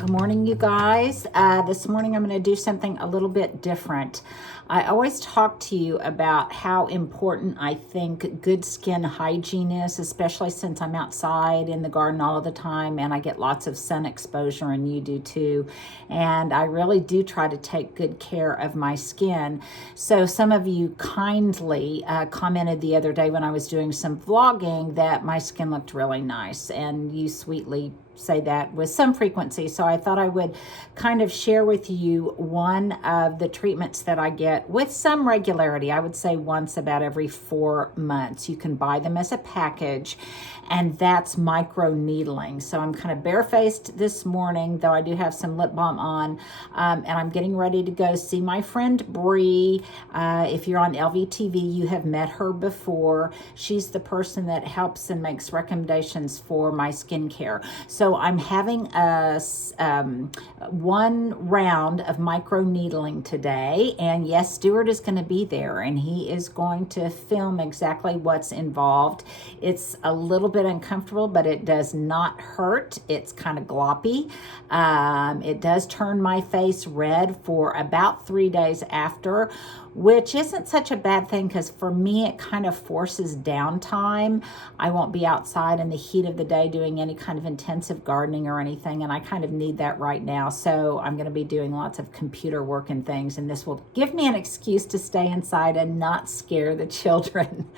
Good morning, you guys. This morning I'm going to do something a little bit different. I always talk to you about how important I think good skin hygiene is, especially since I'm outside in the garden all of the time and I get lots of sun exposure, and you do too. And I really do try to take good care of my skin. So some of you kindly commented the other day when I was doing some vlogging that my skin looked really nice, and you sweetly say that with some frequency. So I thought I would kind of share with you one of the treatments that I get with some regularity. I would say once about every 4 months. You can buy them as a package, and that's microneedling. So I'm kind of barefaced this morning, though I do have some lip balm on, and I'm getting ready to go see my friend Brie. If you're on LVTV, you have met her before. She's the person that helps and makes recommendations for my skincare. So I'm having one round of microneedling today, and yes, Stuart is going to be there, and he is going to film exactly what's involved. It's a little bit uncomfortable, but it does not hurt. It's kind of gloppy. It does turn my face red for about 3 days after, which isn't such a bad thing because for me it kind of forces downtime. I won't be outside in the heat of the day doing any kind of intensive gardening or anything, and I kind of need that right now. So I'm going to be doing lots of computer work and things, and this will give me an excuse to stay inside and not scare the children.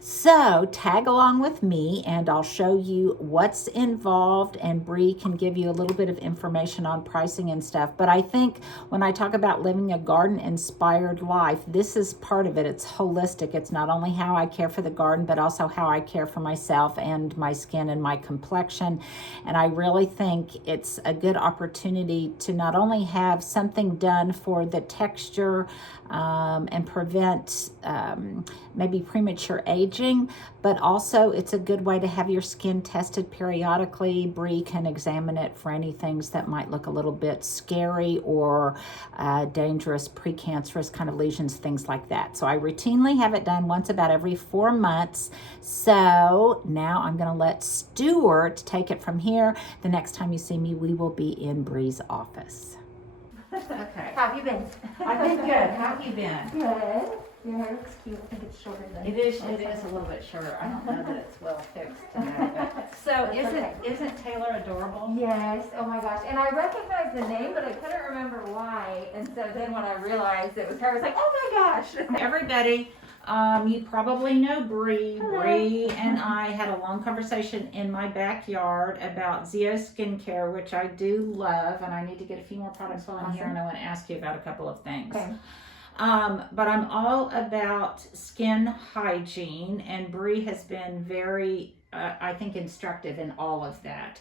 So tag along with me and I'll show you what's involved, and Brie can give you a little bit of information on pricing and stuff. But I think when I talk about living a garden-inspired life, this is part of it. It's holistic. It's not only how I care for the garden, but also how I care for myself and my skin and my complexion. And I really think it's a good opportunity to not only have something done for the texture and prevent maybe premature aging, but also it's a good way to have your skin tested periodically. Brie can examine it for any things that might look a little bit scary or dangerous, precancerous kind of lesions, things like that. So I routinely have it done once about every 4 months. So now I'm going to let Stuart take it from here. The next time you see me, we will be in Brie's office. Okay. How have you been? I've been good. How have you been? Good. Your hair looks cute. I think it's shorter than It is a little bit shorter. I don't know that it's well fixed today. So isn't Taylor adorable? Yes. Oh my gosh. And I recognized the name, but I couldn't remember why. And so then when I realized it was her, I was like, oh my gosh. Everybody, you probably know Brie. Hello. Brie and I had a long conversation in my backyard about Zeo skincare, which I do love, and I need to get a few more products while I'm here, and I want to ask you about a couple of things. Okay. But I'm all about skin hygiene, and Brie has been very, I think, instructive in all of that.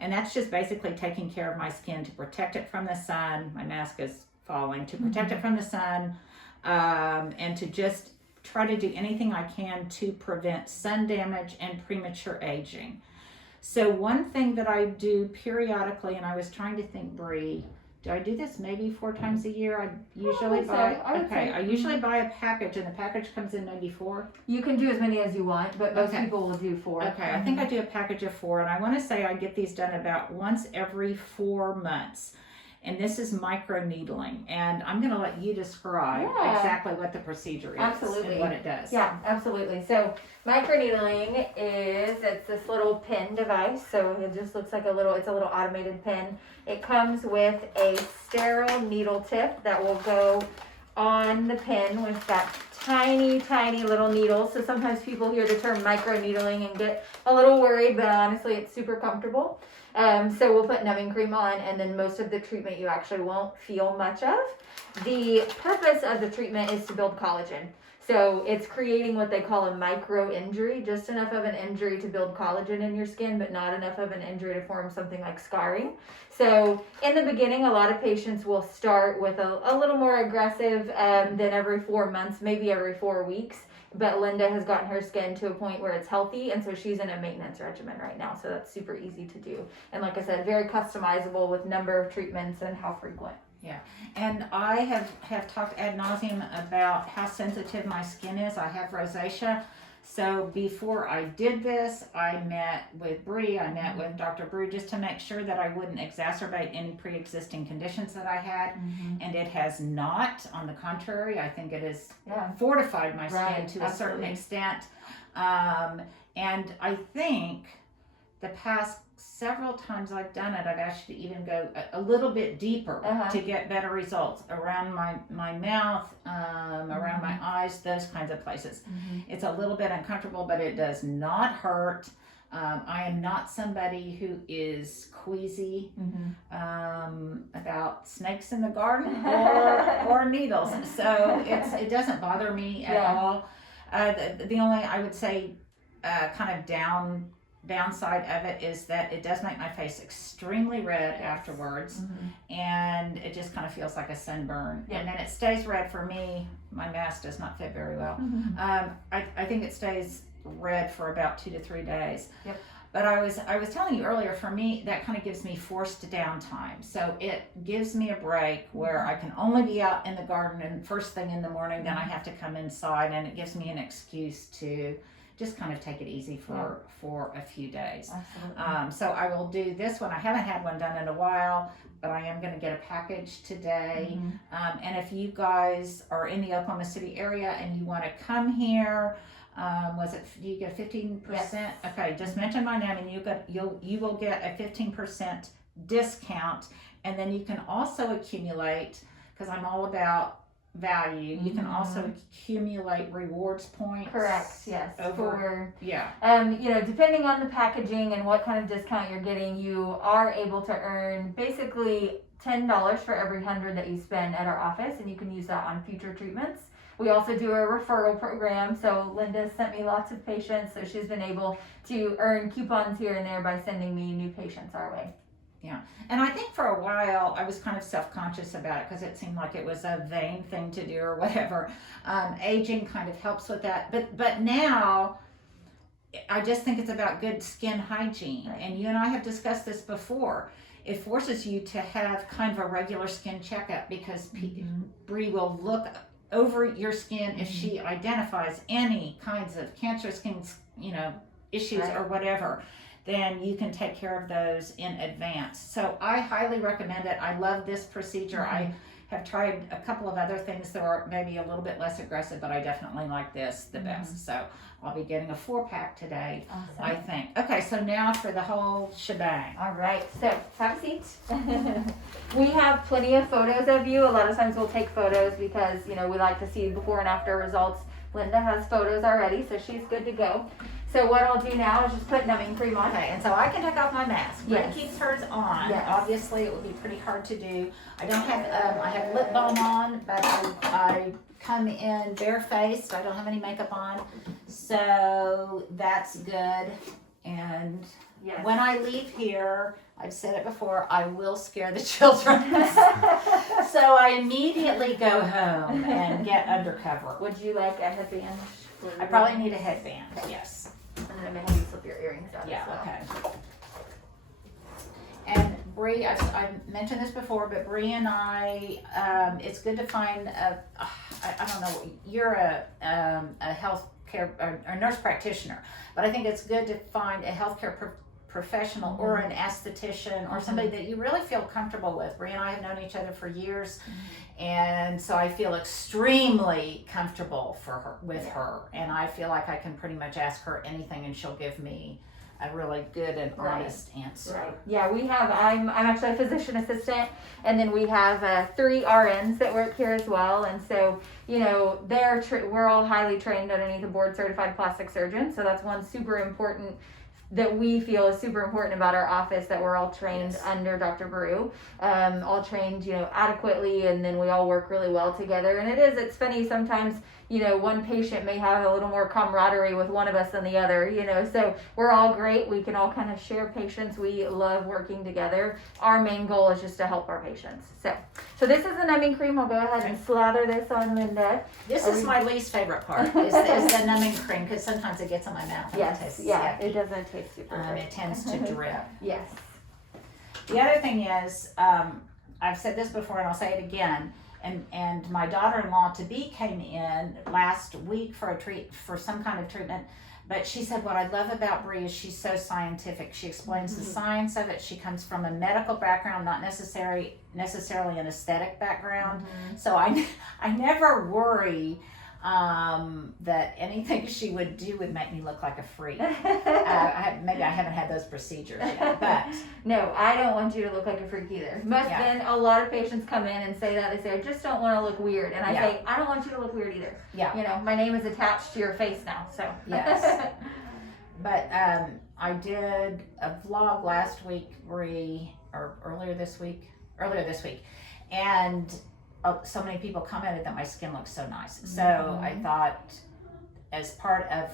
And that's just basically taking care of my skin to protect it from the sun. My mask is falling. To protect it from the sun, and to just try to do anything I can to prevent sun damage and premature aging. So one thing that I do periodically, and I was trying to think, Brie, do I do this maybe 4 times a year? I usually I usually buy a package, and the package comes in maybe 4. You can do as many as you want, but most people will do 4. Okay, I think I do a package of 4, and I want to say I get these done about once every 4 months. And this is microneedling, and I'm going to let you describe exactly what the procedure is and what it does. Yeah, absolutely. So microneedling it's this little pin device. So it just looks like it's a little automated pin. It comes with a sterile needle tip that will go on the pin with that tiny, tiny little needle. So sometimes people hear the term microneedling and get a little worried, but honestly, it's super comfortable. So we'll put numbing cream on, and then most of the treatment you actually won't feel much of. The purpose of the treatment is to build collagen. So it's creating what they call a micro injury, just enough of an injury to build collagen in your skin, but not enough of an injury to form something like scarring. So in the beginning, a lot of patients will start with a little more aggressive than every 4 months, maybe every 4 weeks. But Linda has gotten her skin to a point where it's healthy, and so she's in a maintenance regimen right now. So that's super easy to do. And like I said, very customizable with number of treatments and how frequent. Yeah, and I have talked ad nauseum about how sensitive my skin is. I have rosacea, So before I did this, I met with Brie, I met with Dr. Brie just to make sure that I wouldn't exacerbate any pre-existing conditions that I had. And it has not. On the contrary, I think it has fortified my skin to a certain extent. And I think the past several times I've done it, I've actually even go a little bit deeper to get better results around my mouth, around my eyes, those kinds of places. It's a little bit uncomfortable, but it does not hurt. I am not somebody who is queasy about snakes in the garden or needles, so it doesn't bother me at all. The only, I would say, kind of downside of it is that it does make my face extremely red afterwards, and it just kind of feels like a sunburn, and then it stays red for me. My mask does not fit very well. I think it stays red for about 2 to 3 days. But I was telling you earlier, for me, that kind of gives me forced downtime. So it gives me a break where I can only be out in the garden and first thing in the morning, then I have to come inside, and it gives me an excuse to just kind of take it easy for a few days. So I will do this one. I haven't had one done in a while, but I am going to get a package today. And if you guys are in the Oklahoma City area and you want to come here, do you get 15%? Yes. Okay, just mention my name and you will get a 15% discount, and then you can also accumulate, because I'm all about value, you can also accumulate rewards points. Correct, yes. Depending on the packaging and what kind of discount you're getting, you are able to earn basically $10 for every 100 that you spend at our office, and you can use that on future treatments. We also do a referral program, so Linda sent me lots of patients, so she's been able to earn coupons here and there by sending me new patients our way. Yeah, and I think for a while I was kind of self-conscious about it because it seemed like it was a vain thing to do or whatever. Aging kind of helps with that, but now I just think it's about good skin hygiene. And you and I have discussed this before. It forces you to have kind of a regular skin checkup, because Brie will look over your skin if she identifies any kinds of cancerous skin, issues or whatever. Then you can take care of those in advance. So I highly recommend it. I love this procedure. I have tried a couple of other things that are maybe a little bit less aggressive, but I definitely like this the best. So I'll be getting a 4-pack today, I think. Okay, so now for the whole shebang. All right, so have a seat. We have plenty of photos of you. A lot of times we'll take photos because, we like to see before and after results. Linda has photos already, so she's good to go. So what I'll do now is just put numbing cream on. Okay, and so I can take off my mask. Brie keeps hers on. Yes. Obviously, it would be pretty hard to do. I don't have, I have lip balm on, but I come in barefaced. I don't have any makeup on. So that's good. And when I leave here, I've said it before, I will scare the children. So I immediately go home and get undercover. Would you like a headband? I probably need a headband, yes. And then I'm going to have you slip your earrings down as well. Okay. And Brie, I've mentioned this before, but Brie and I, it's good to find I don't know, you're a healthcare or nurse practitioner, but I think it's good to find a healthcare professional or an esthetician or somebody that you really feel comfortable with. Brie and I have known each other for years, and so I feel extremely comfortable with her, and I feel like I can pretty much ask her anything and she'll give me a really good and honest answer. Right. Yeah, we have, I'm actually a physician assistant, and then we have 3 RNs that work here as well, and so, we're all highly trained underneath a board certified plastic surgeon, so that's one super important that we feel is super important about our office, that we're all trained under Dr. Brie, all trained, adequately, and then we all work really well together. And it's funny sometimes, one patient may have a little more camaraderie with one of us than the other, so we're all great. We can all kind of share patients. We love working together. Our main goal is just to help our patients. So this is the numbing cream. I'll go ahead and slather this on Linda. This is my least favorite part, is the numbing cream, because sometimes it gets on my mouth. Yes, it doesn't taste super good. It tends to drip. Yes. The other thing is, I've said this before and I'll say it again, and my daughter-in-law to be came in last week for some kind of treatment. But she said, what I love about Brie is she's so scientific. She explains the science of it. She comes from a medical background, not necessarily an aesthetic background. So I never worry that anything she would do would make me look like a freak. Maybe I haven't had those procedures yet, but no, I don't want you to look like a freak either. Been a lot of patients come in and say that. They say, I just don't want to look weird, and I say, I don't want you to look weird either. My name is attached to your face now, so yes. But I did a vlog last week, Brie, or earlier this week, and so many people commented that my skin looks so nice. So I thought, as part of,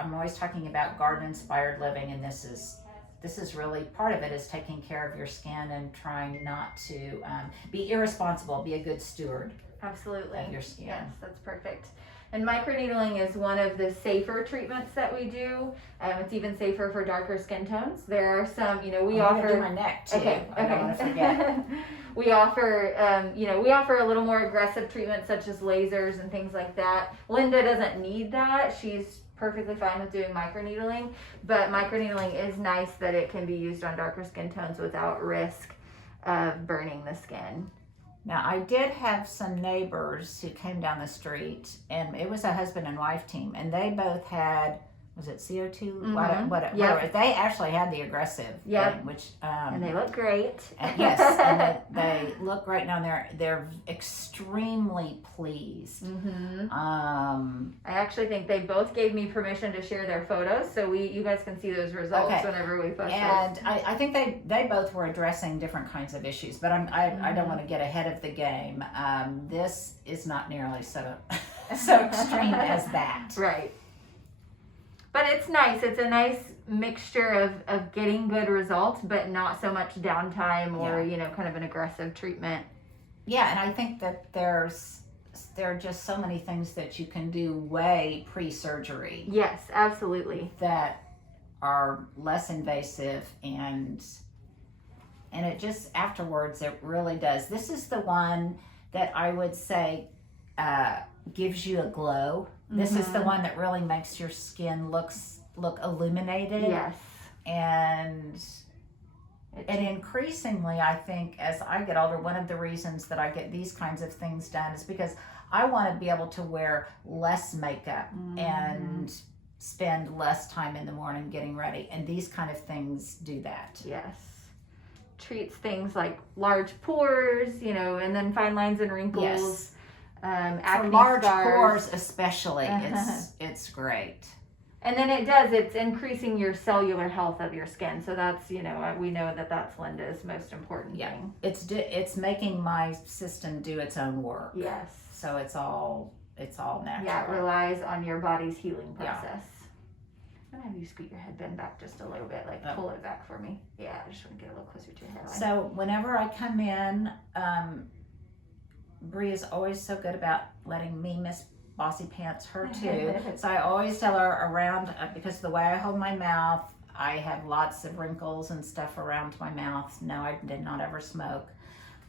I'm always talking about garden-inspired living, and this is really part of it, is taking care of your skin and trying not to be irresponsible, be a good steward. Absolutely. Of your skin. Yes, that's perfect. And microneedling is one of the safer treatments that we do. It's even safer for darker skin tones. There are some, we offer. I'm gonna do my neck too. Okay. I don't want to forget. We offer a little more aggressive treatments such as lasers and things like that. Linda doesn't need that. She's perfectly fine with doing microneedling, but microneedling is nice that it can be used on darker skin tones without risk of burning the skin. Now, I did have some neighbors who came down the street, and it was a husband and wife team, and they both had, was it CO2? Whatever. They actually had the aggressive thing, which and they look great. Yes, and they look great now. They're extremely pleased. I actually think they both gave me permission to share their photos, so you guys can see those results whenever we post and I think they both were addressing different kinds of issues, but I don't want to get ahead of the game. This is not nearly so extreme as that. Right. But it's nice. It's a nice mixture of getting good results, but not so much downtime or, kind of an aggressive treatment. Yeah, and I think that there are just so many things that you can do way pre-surgery. Yes, absolutely. That are less invasive, and it just afterwards, it really does. This is the one that I would say gives you a glow. This is the one that really makes your skin look illuminated. Yes. And increasingly, I think, as I get older, one of the reasons that I get these kinds of things done is because I want to be able to wear less makeup and spend less time in the morning getting ready. And these kind of things do that. Yes. Treats things like large pores, and then fine lines and wrinkles. Yes. Acne For large scars. pores especially, it's great. And then it's increasing your cellular health of your skin. So that's, we know that's Linda's most important thing. It's making my system do its own work. Yes. So it's all natural. Yeah, it relies on your body's healing process. I'm gonna have you scoot your head bend back just a little bit, pull it back for me. Yeah, I just want to get a little closer to your hairline. So whenever I come in, Brie is always so good about letting me miss Bossy Pants her too. So I always tell her around, because the way I hold my mouth, I have lots of wrinkles and stuff around my mouth. No, I did not ever smoke.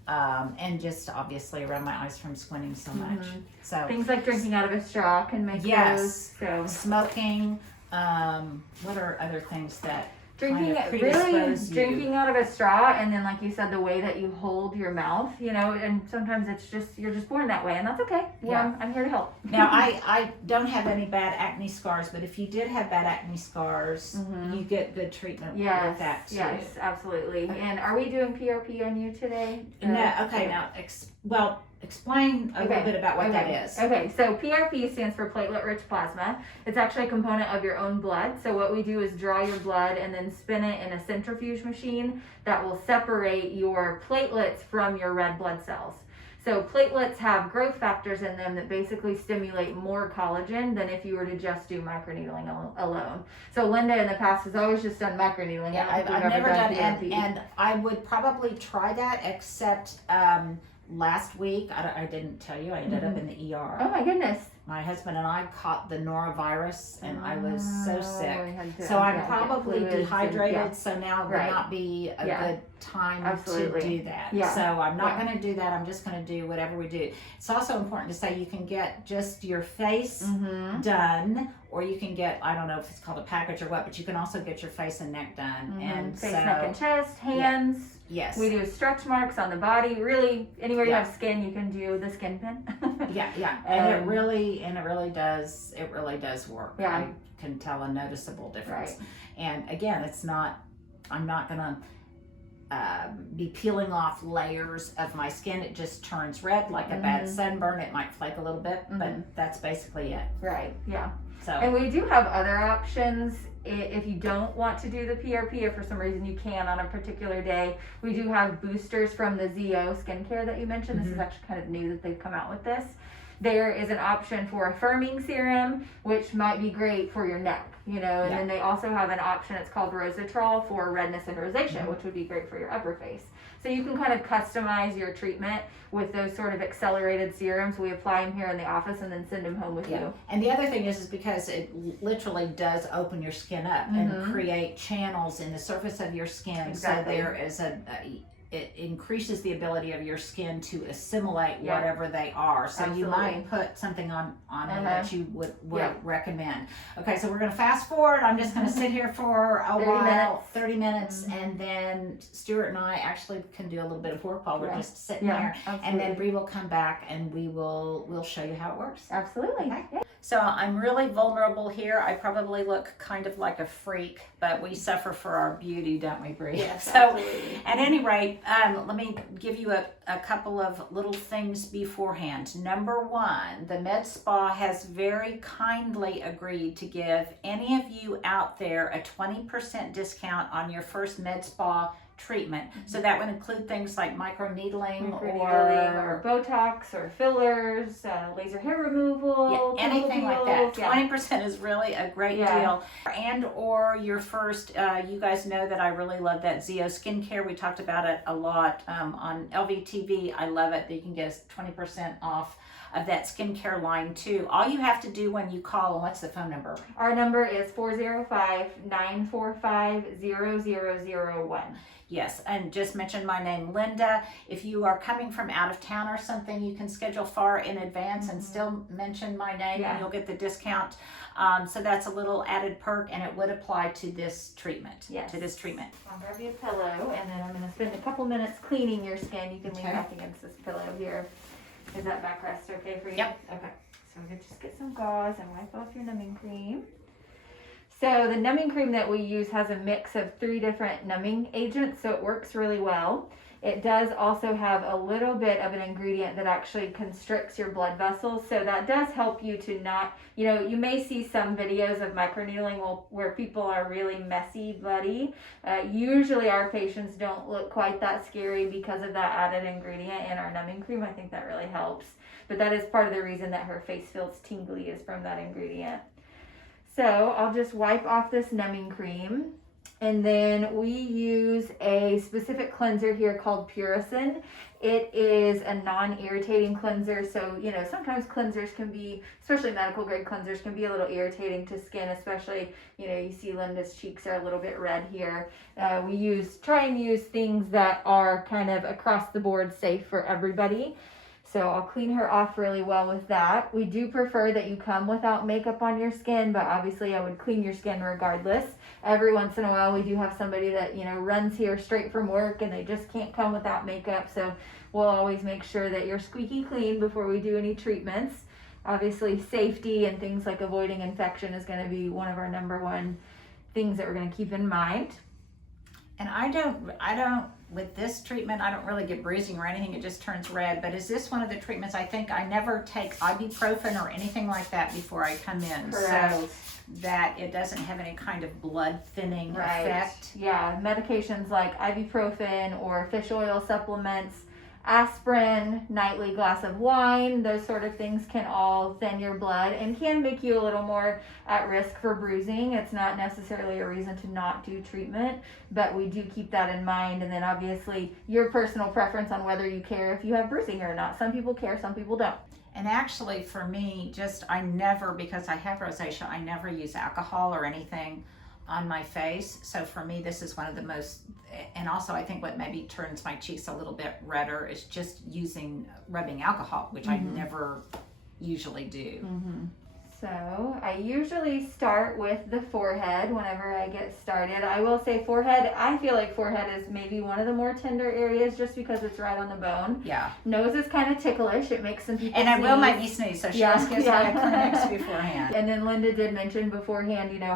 And just obviously around my eyes from squinting so much. So things like drinking out of a straw can make those. So smoking. What are other things that drinking out of a straw, and then like you said, the way that you hold your mouth, and sometimes it's just you're just born that way, and that's okay. I'm here to help. Now I don't have any bad acne scars, but if you did have bad acne scars, you get good treatment with that too. Yes, absolutely. And are we doing PRP on you today? No. Okay. Now, explain a little bit about what that is. Okay, so PRP stands for platelet-rich plasma. It's actually a component of your own blood. So what we do is draw your blood and then spin it in a centrifuge machine that will separate your platelets from your red blood cells. So platelets have growth factors in them that basically stimulate more collagen than if you were to just do microneedling alone. So Linda in the past has always just done microneedling. Yeah, I've never done PRP. And I would probably try that, except last week, I didn't tell you, I ended up in the ER. Oh my goodness. My husband and I caught the norovirus, and I was so sick. So I'm probably dehydrated, so now would not be a good time Absolutely. to do that. Yeah. So I'm not going to do that. I'm just going to do whatever we do. It's also important to say you can get just your face done, or you can get, I don't know if it's called a package or what, but you can also get your face and neck done. And face, so, neck, and chest, hands. Yes. We do stretch marks on the body. Really, anywhere you have skin, you can do the skin pin. And it really does work. Yeah. I can tell a noticeable difference. Right. And again, I'm not gonna be peeling off layers of my skin. It just turns red like a bad sunburn. It might flake a little bit, but that's basically it. Right. Yeah. So, and we do have other options. If you don't want to do the PRP, if for some reason you can on a particular day, we do have boosters from the ZO skincare that you mentioned. This is actually kind of new that they've come out with this. There is an option for a firming serum, which might be great for your neck, and then they also have an option, it's called Rosatrol, for redness and rosacea, which would be great for your upper face. So you can kind of customize your treatment with those sort of accelerated serums. We apply them here in the office and then send them home with you. And the other thing is because it literally does open your skin up and create channels in the surface of your skin. Exactly. So there is it increases the ability of your skin to assimilate whatever they are. So you might put something on them that you would recommend. Okay, so we're going to fast forward. I'm just going to sit here for a while, 30 minutes, and then Stuart and I actually can do a little bit of work while we're just sitting there. Absolutely. And then Brie will come back and we'll show you how it works. Absolutely. Okay. Yeah. So I'm really vulnerable here. I probably look kind of like a freak, but we suffer for our beauty, don't we, Brie? Yes, so absolutely. At any rate, let me give you a couple of little things beforehand. Number one, the Med Spa has very kindly agreed to give any of you out there a 20% discount on your first Med Spa treatment. So that would include things like microneedling or Botox or fillers, laser hair removal, anything like that. Yeah. 20% is really a great deal. And or your first, you guys know that I really love that ZO skincare. We talked about it a lot on LVTV. I love it. You can get us 20% off of that skincare line too. All you have to do when you call, and what's the phone number? Our number is 405-945-0001. Yes, and just mention my name, Linda. If you are coming from out of town or something, you can schedule far in advance and still mention my name and you'll get the discount. So that's a little added perk, and it would apply to this treatment. Yes. To this treatment. I'll grab you a pillow, and then I'm going to spend a couple minutes cleaning your skin. You can lean back against this pillow here. Is that backrest okay for you? Yep. Okay. So we're going to just get some gauze and wipe off your numbing cream. So the numbing cream that we use has a mix of 3 different numbing agents, so it works really well. It does also have a little bit of an ingredient that actually constricts your blood vessels, so that does help you to not, you may see some videos of microneedling where people are really messy, bloody. Usually our patients don't look quite that scary because of that added ingredient in our numbing cream. I think that really helps, but that is part of the reason that her face feels tingly is from that ingredient. So I'll just wipe off this numbing cream, and then we use a specific cleanser here called Puricin. It is a non-irritating cleanser, so sometimes cleansers can be, especially medical grade cleansers, can be a little irritating to skin, especially you see Linda's cheeks are a little bit red here. We try and use things that are kind of across the board safe for everybody. So I'll clean her off really well with that. We do prefer that you come without makeup on your skin, but obviously I would clean your skin regardless. Every once in a while we do have somebody that, runs here straight from work and they just can't come without makeup. So we'll always make sure that you're squeaky clean before we do any treatments. Obviously safety and things like avoiding infection is going to be one of our number one things that we're going to keep in mind. And I don't, with this treatment, I don't really get bruising or anything. It just turns red. But is this one of the treatments? I think I never take ibuprofen or anything like that before I come in. Correct. So that it doesn't have any kind of blood thinning effect. Yeah, medications like ibuprofen or fish oil supplements, aspirin, nightly glass of wine, those sort of things can all thin your blood and can make you a little more at risk for bruising. It's not necessarily a reason to not do treatment, but we do keep that in mind. And then obviously your personal preference on whether you care if you have bruising or not. Some people care, some people don't. And actually for me, because I have rosacea, I never use alcohol or anything on my face. So for me, this is one of the most and also I think what maybe turns my cheeks a little bit redder is just rubbing alcohol, which I never usually do. So I usually start with the forehead whenever I get started. I will say forehead, I feel like forehead is maybe one of the more tender areas just because it's right on the bone. Yeah. Nose is kind of ticklish. It makes some people And I sneeze. will make me sneeze, so she always gives me a Kleenex beforehand. And then Linda did mention beforehand, you know,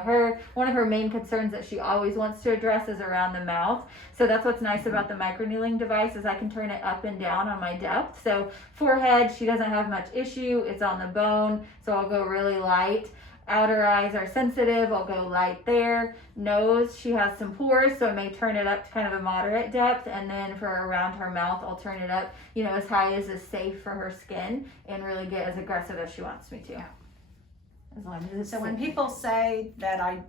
one of her main concerns that she always wants to address is around the mouth. So that's what's nice about the microneedling device is I can turn it up and down on my depth. So forehead, she doesn't have much issue. It's on the bone, so I'll go really light. Outer eyes are sensitive, I'll go light there. Nose, she has some pores, so I may turn it up to kind of a moderate depth. And then for around her mouth, I'll turn it up, you know, as high as is safe for her skin and really get as aggressive as she wants me to. Yeah. As long as it's So when people say that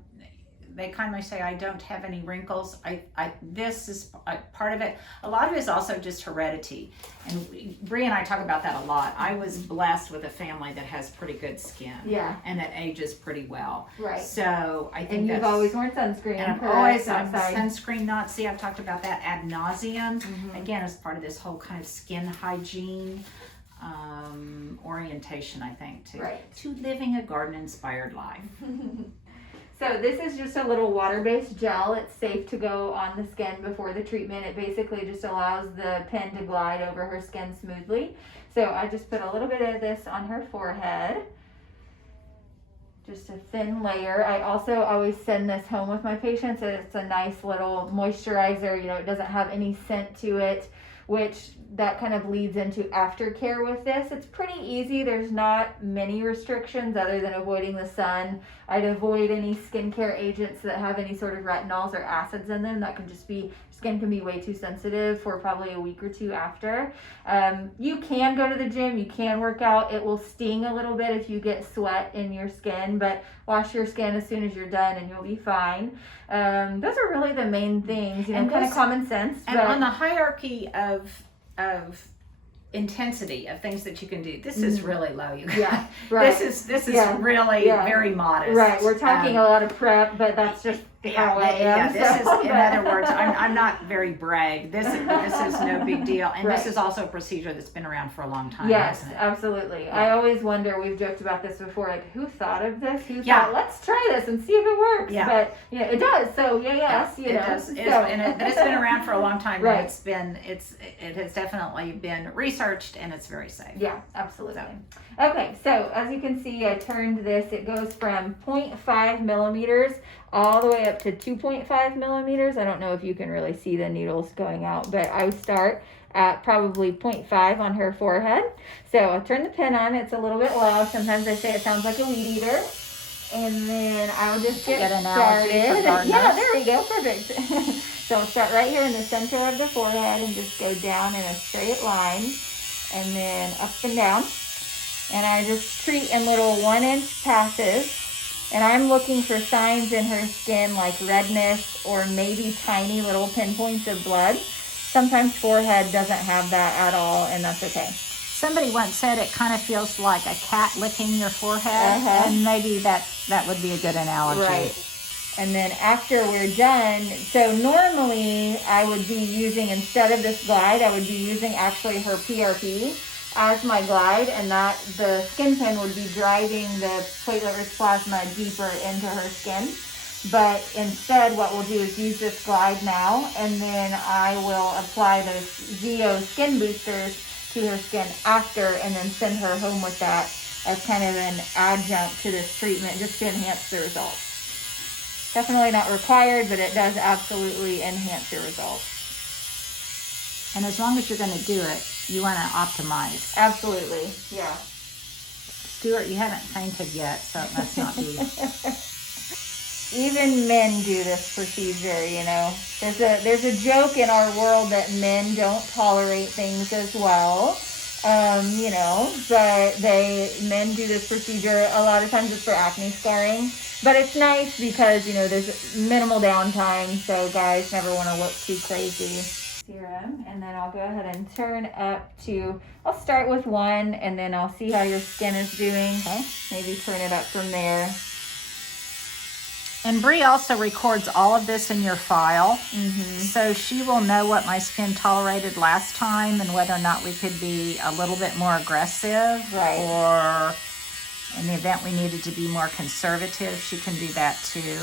they kindly say I don't have any wrinkles, this is part of it. A lot of it is also just heredity, and Brie and I talk about that a lot. I was blessed with a family that has pretty good skin, and that ages pretty well. Right. So I think and you've always worn sunscreen. And I'm always sunscreen Nazi. I've talked about that ad nauseum. Again, as part of this whole kind of skin hygiene orientation, I think, to living a garden-inspired life. So this is just a little water-based gel. It's safe to go on the skin before the treatment. It basically just allows the pen to glide over her skin smoothly. So I just put a little bit of this on her forehead. Just a thin layer. I also always send this home with my patients. It's a nice little moisturizer. You know, it doesn't have any scent to it, which that kind of leads into aftercare with this. It's pretty easy. There's not many restrictions other than avoiding the sun. I'd avoid any skincare agents that have any sort of retinols or acids in them. That can just be, skin can be way too sensitive for probably a week or two after. You can go to the gym, you can work out. It will sting a little bit if you get sweat in your skin, but wash your skin as soon as you're done and you'll be fine. Those are really the main things, you know, kind of common sense. And on the hierarchy of intensity of things that you can do, this is really low, you guys. Yeah, right. This is really very modest. Right, we're talking a lot of prep, but that's just how I am. This is, in other words, I'm not very brag. This is no big deal, and this is also a procedure that's been around for a long time. Yes, hasn't it? absolutely. I always wonder. We've joked about this before. Like, who thought of this? Who thought? Let's try this and see if it works. Yeah. But yeah, it does. So yes, you know. It does. But it's been around for a long time. Right. And it has definitely been researched, and it's very safe. Yeah, absolutely. Okay, so as you can see, I turned this. It goes from 0.5 millimeters all the way up to 2.5 millimeters. I don't know if you can really see the needles going out, but I would start at probably 0.5 on her forehead. So I'll turn the pen on. It's a little bit loud. Sometimes I say it sounds like a weed eater. And then I'll just get started. Yeah, there we go. Perfect. So I'll start right here in the center of the forehead and just go down in a straight line and then up and down. And I just treat in little 1-inch passes. And I'm looking for signs in her skin like redness or maybe tiny little pinpoints of blood. Sometimes forehead doesn't have that at all, and that's okay. Somebody once said it kind of feels like a cat licking your forehead, and maybe that would be a good analogy. Right. And then after we're done, so normally I would be using, instead of this glide, I would be using actually her PRP as my glide, and that the skin pen would be driving the platelet-rich plasma deeper into her skin. But instead, what we'll do is use this glide now, and then I will apply those Zeo skin boosters to her skin after, and then send her home with that as kind of an adjunct to this treatment, just to enhance the results. Definitely not required, but it does absolutely enhance your results. And as long as you're going to do it, you want to optimize. Absolutely, yeah. Stuart, you haven't fainted yet, so it must not be. Even men do this procedure, you know. There's a joke in our world that men don't tolerate things as well, you know, but men do this procedure. A lot of times it's for acne scarring, but it's nice because, you know, there's minimal downtime, so guys never want to look too crazy. Serum, and then I'll go ahead and turn up to, I'll start with 1, and then I'll see how your skin is doing. Okay. Maybe turn it up from there. And Brie also records all of this in your file. Mm-hmm. So she will know what my skin tolerated last time and whether or not we could be a little bit more aggressive. Right. Or in the event we needed to be more conservative, she can do that too.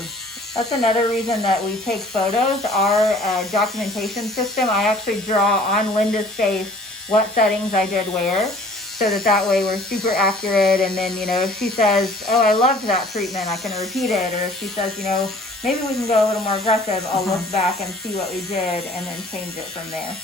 That's another reason that we take photos. Our documentation system, I actually draw on Linda's face what settings I did where, so that way we're super accurate. And then, if she says, oh, I loved that treatment, I can repeat it. Or if she says, maybe we can go a little more aggressive, I'll look back and see what we did and then change it from there.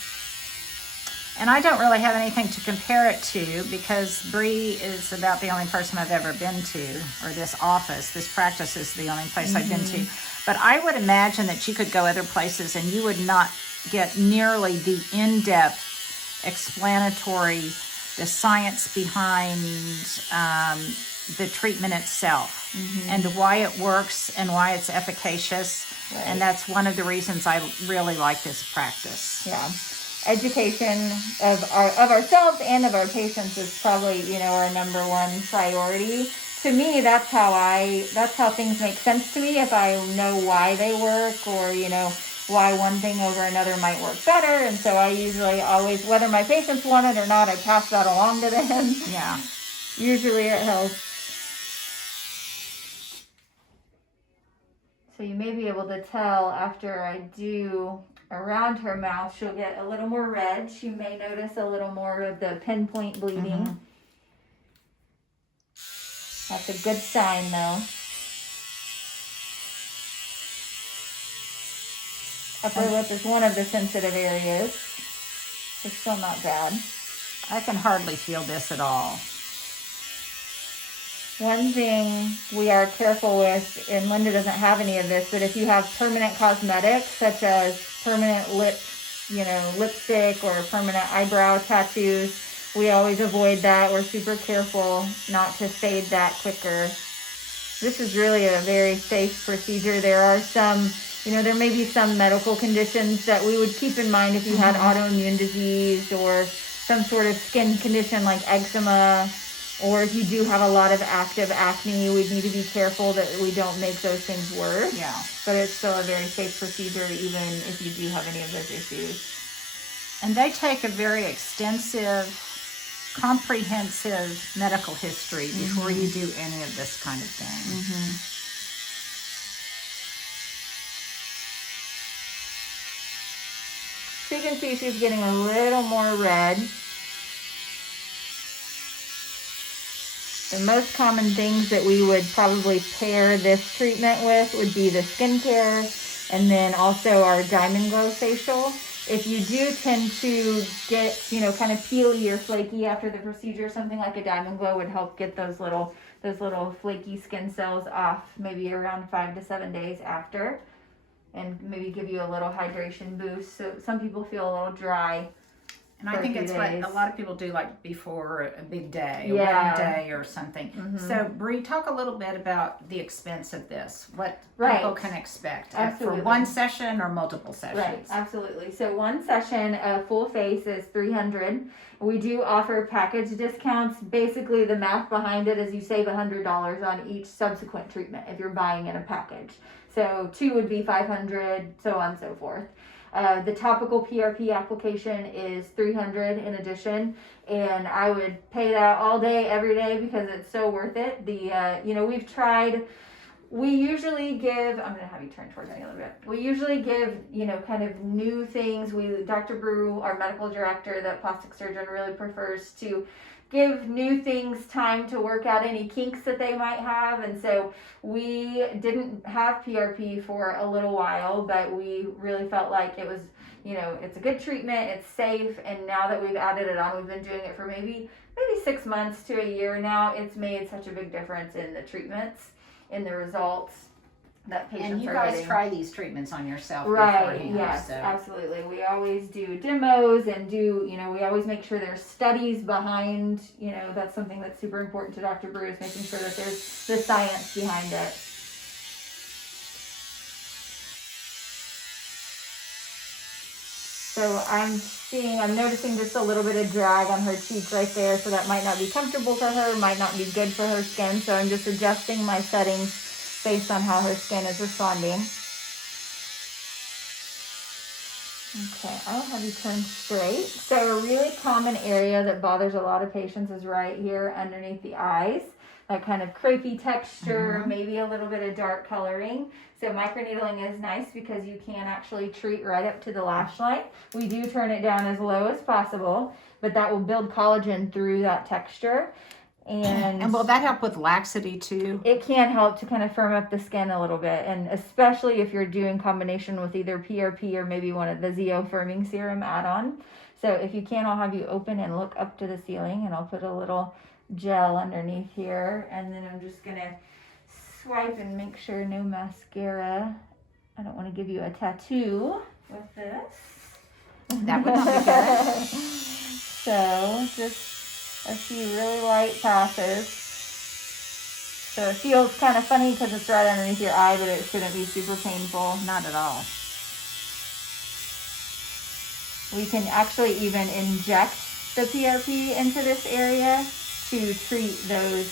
And I don't really have anything to compare it to because Brie is about the only person I've ever been to, or this practice is the only place I've been to. But I would imagine that you could go other places and you would not get nearly the in-depth explanatory, the science behind the treatment itself and why it works and why it's efficacious. Right. And that's one of the reasons I really like this practice. Yeah. Education of ourselves and of our patients is probably, our number one priority. To me, that's how things make sense to me. If I know why they work, or, why one thing over another might work better. And so I usually always, whether my patients want it or not, I pass that along to them. Yeah. Usually it helps. So you may be able to tell after I do around her mouth, she'll get a little more red. She may notice a little more of the pinpoint bleeding. That's a good sign, though. Upper lip is one of the sensitive areas. It's still not bad. I can hardly feel this at all. One thing we are careful with, and Linda doesn't have any of this, but if you have permanent cosmetics, such as permanent lipstick or permanent eyebrow tattoos, we always avoid that. We're super careful not to fade that quicker. This is really a very safe procedure. There are some, there may be some medical conditions that we would keep in mind if you had autoimmune disease or some sort of skin condition like eczema. Or if you do have a lot of active acne, we need to be careful that we don't make those things worse. Yeah. But it's still a very safe procedure, even if you do have any of those issues. And they take a very extensive, comprehensive medical history before you do any of this kind of thing. So you can see she's getting a little more red. The most common things that we would probably pair this treatment with would be the skincare and then also our Diamond Glow facial. If you do tend to get, kind of peely or flaky after the procedure, something like a Diamond Glow would help get those little flaky skin cells off maybe around 5 to 7 days after, and maybe give you a little hydration boost. So some people feel a little dry. And I think it's what a lot of people do, like before a big day, a Yeah. wedding day or something. So, Brie, talk a little bit about the expense of this. What Right. people can expect Absolutely. for one session or multiple sessions. Right, absolutely. So one session, a full face, is $300. We do offer package discounts. Basically, the math behind it is you save $100 on each subsequent treatment if you're buying in a package. So 2 would be $500, so on and so forth. The topical PRP application is $300 in addition, and I would pay that all day, every day, because it's so worth it. We've tried. We usually give. I'm gonna have you turn towards me a little bit. We usually give, kind of new things. Dr. Brie, our medical director, the plastic surgeon, really prefers to give new things time to work out any kinks that they might have. And so we didn't have PRP for a little while, but we really felt like it was, it's a good treatment, it's safe. And now that we've added it on, we've been doing it for maybe 6 months to a year now. It's made such a big difference in the treatments, in the results that patients are And you guys try these treatments on yourself right, beforehand. yes, So. absolutely. We always do demos and we always make sure there's studies behind, that's something that's super important to Dr. Brie, is making sure that there's the science behind it. So I'm noticing just a little bit of drag on her cheek right there, so that might not be comfortable for her, might not be good for her skin, so I'm just adjusting my settings based on how her skin is responding. Okay, I'll have you turn straight. So a really common area that bothers a lot of patients is right here underneath the eyes. That kind of crepey texture, maybe a little bit of dark coloring. So microneedling is nice because you can actually treat right up to the lash line. We do turn it down as low as possible, but that will build collagen through that texture. And will that help with laxity too? It can help to kind of firm up the skin a little bit, and especially if you're doing combination with either PRP or maybe one of the ZO firming serum add-on. So if you can, I'll have you open and look up to the ceiling, and I'll put a little gel underneath here, and then I'm just gonna swipe and make sure no mascara. I don't want to give you a tattoo with this. That would not be good. So just a few really light passes. So it feels kind of funny because it's right underneath your eye, but it shouldn't be super painful. Not at all. We can actually even inject the PRP into this area to treat those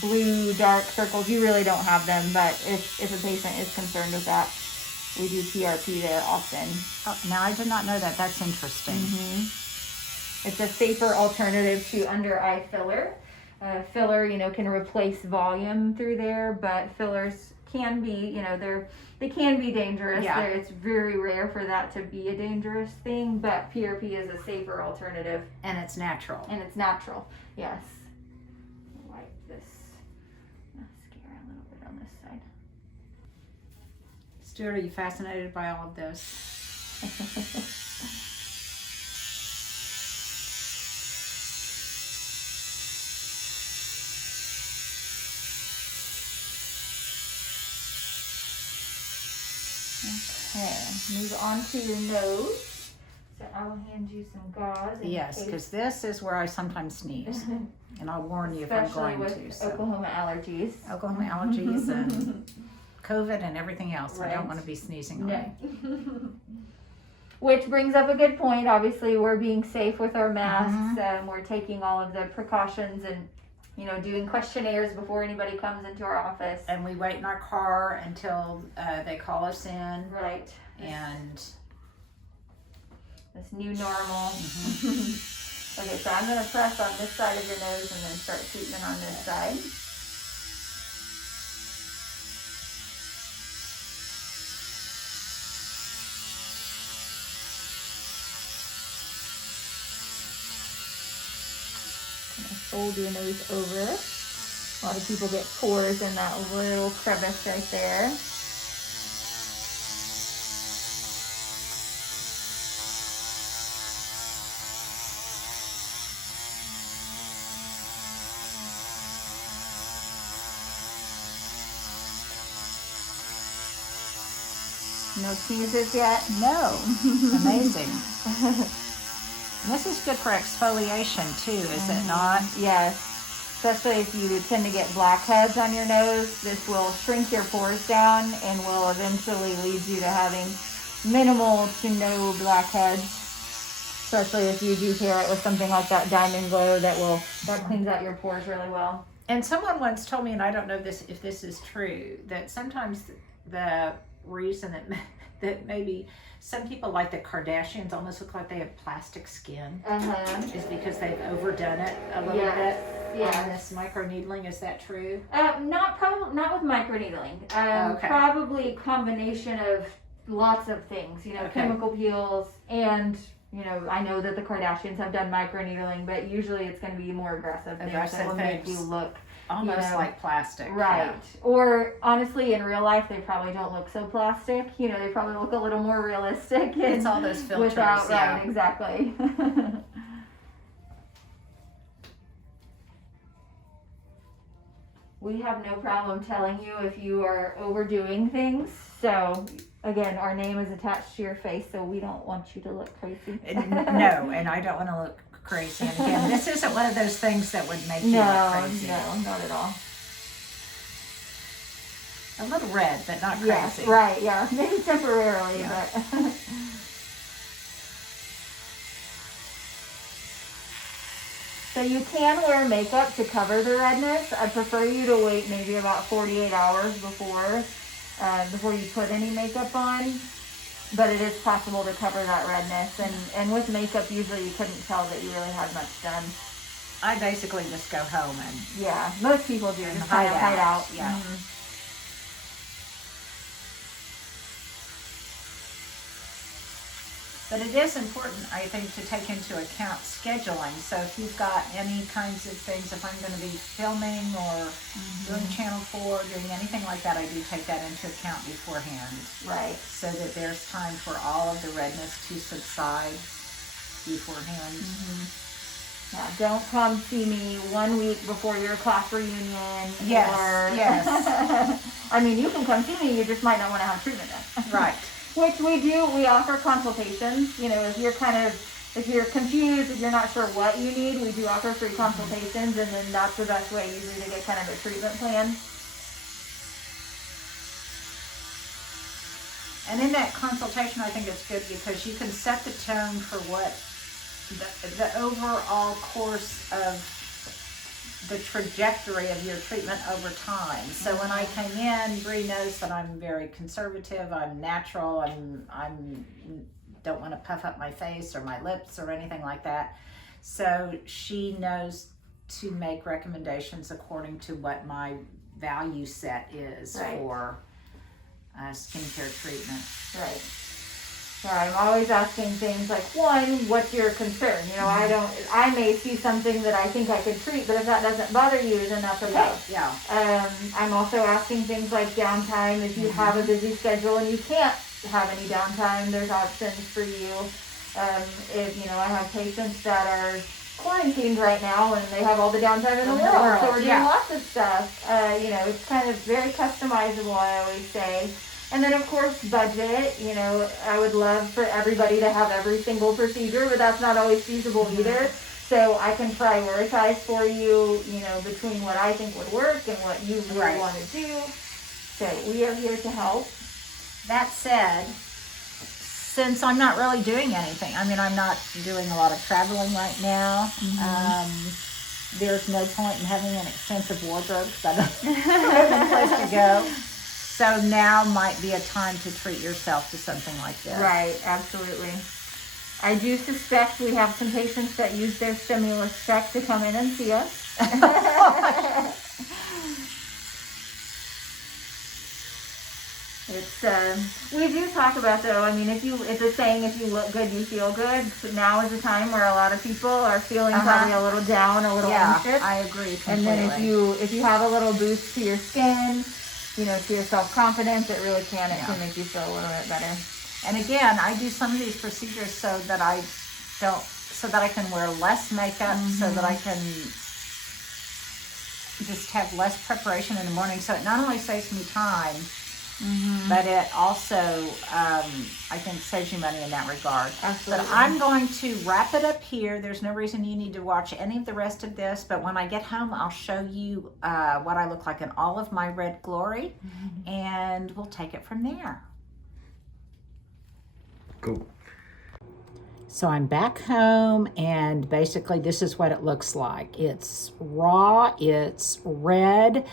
blue dark circles. You really don't have them, but if a patient is concerned with that, we do PRP there often. Oh, now I did not know that. That's interesting. It's a safer alternative to under eye filler. Filler, can replace volume through there, but fillers can be, they can be dangerous. Yeah. It's very rare for that to be a dangerous thing, but PRP is a safer alternative. And it's natural. Yes. Wipe this mascara a little bit on this side. Stuart, are you fascinated by all of this? Okay, move on to your nose. So I will hand you some gauze. Yes, because this is where I sometimes sneeze. And I'll warn you if I'm Especially going with to. So. Oklahoma allergies. Oklahoma allergies and COVID and everything else. Right. I don't want to be sneezing on. No. Which brings up a good point. Obviously, we're being safe with our masks. We're taking all of the precautions and doing questionnaires before anybody comes into our office. And we wait in our car until they call us in. Right. And this new normal. Okay, so I'm going to press on this side of your nose and then start treatment on this side. Fold your nose over. A lot of people get pores in that little crevice right there. No sneezes yet? no, amazing. And this is good for exfoliation too, is it not? Yes. Especially if you tend to get blackheads on your nose, this will shrink your pores down and will eventually lead you to having minimal to no blackheads. Especially if you do pair it with something like that Diamond Glow that cleans out your pores really well. And someone once told me, and I don't know if this is true, that sometimes the reason that maybe some people like the Kardashians almost look like they have plastic skin is because they've overdone it a little bit. On this microneedling. Is that true? Not with microneedling. Okay. Probably a combination of lots of things. Chemical peels, and I know that the Kardashians have done microneedling, but usually it's going to be more aggressive things that will make you look almost like plastic. Right. Yeah. Or honestly, in real life, they probably don't look so plastic. They probably look a little more realistic. It's all those filters. Right, exactly. We have no problem telling you if you are overdoing things. So again, our name is attached to your face, so we don't want you to look crazy. No, and I don't want to look crazy. And again, this isn't one of those things that would make you look crazy. No, not at all. A little red, but not crazy. Yes, right, yeah. Maybe temporarily, but... So you can wear makeup to cover the redness. I prefer you to wait maybe about 48 hours before you put any makeup on. But it is possible to cover that redness. And with makeup, usually you couldn't tell that you really had much done. I basically just go home and Yeah, most people do. Just kind of hide out. Yeah. Mm-hmm. But it is important, I think, to take into account scheduling. So if you've got any kinds of things, if I'm going to be filming or doing Channel 4, doing anything like that, I do take that into account beforehand. Right. So that there's time for all of the redness to subside beforehand. Yeah, don't come see me 1 week before your class reunion. Yes, yes. I mean, you can come see me, you just might not want to have treatment then. Right. Which we do, we offer consultations. You know, if you're confused, if you're not sure what you need, we do offer free consultations, and then that's the best way usually to get kind of a treatment plan. And in that consultation, I think it's good because you can set the tone for what the overall course of the trajectory of your treatment over time. So when I came in, Brie knows that I'm very conservative, I'm natural, I'm don't want to puff up my face or my lips or anything like that. So she knows to make recommendations according to what my value set is for skincare treatment. Right. So I'm always asking things like, one, what's your concern? You know, I may see something that I think I could treat, but if that doesn't bother you, then that's okay. Yeah. I'm also asking things like downtime. If you have a busy schedule and you can't have any downtime, there's options for you. If, you know, I have patients that are quarantined right now and they have all the downtime in the world. So we're doing lots of stuff. You know, it's kind of very customizable, I always say. And then, of course, budget. You know, I would love for everybody to have every single procedure, but that's not always feasible either. So I can prioritize for you, you know, between what I think would work and what you really want to do. So we are here to help. That said, since I'm not really doing anything, I mean, I'm not doing a lot of traveling right now. There's no point in having an extensive wardrobe because I don't have a place to go. So now might be a time to treat yourself to something like this. Right, absolutely. I do suspect we have some patients that use their stimulus check to come in and see us. We do talk about, though, I mean, it's a saying, if you look good, you feel good. So now is a time where a lot of people are feeling probably a little down, a little anxious. I agree completely. And then if you have a little boost to your skin, you know, to your self-confidence, it really can make you feel a little bit better. And again, I do some of these procedures so that I can wear less makeup, so that I can just have less preparation in the morning. So it not only saves me time, but it also, I think, saves you money in that regard. Absolutely. But I'm going to wrap it up here. There's no reason you need to watch any of the rest of this, but when I get home, I'll show you what I look like in all of my red glory, and we'll take it from there. Cool. So I'm back home, and basically this is what it looks like. It's raw, it's red.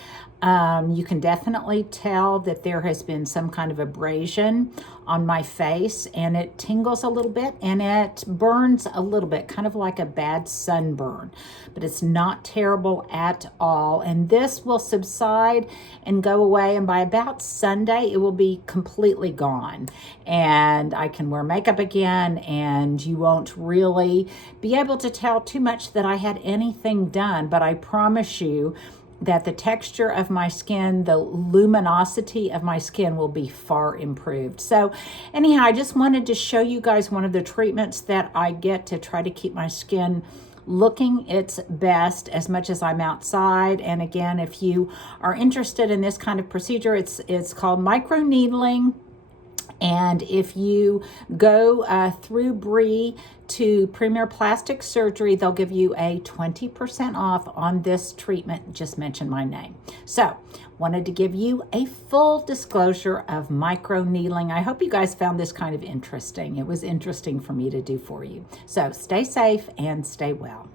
You can definitely tell that there has been some kind of abrasion on my face, and it tingles a little bit and it burns a little bit, kind of like a bad sunburn, but it's not terrible at all. And this will subside and go away, and by about Sunday it will be completely gone, and I can wear makeup again, and you won't really be able to tell too much that I had anything done. But I promise you that the texture of my skin, the luminosity of my skin will be far improved. So anyhow, I just wanted to show you guys one of the treatments that I get to try to keep my skin looking its best as much as I'm outside. And again, if you are interested in this kind of procedure, it's called microneedling. And if you go through Brie to Premier Plastic Surgery, they'll give you a 20% off on this treatment. Just mention my name. So, wanted to give you a full disclosure of microneedling. I hope you guys found this kind of interesting. It was interesting for me to do for you. So, stay safe and stay well.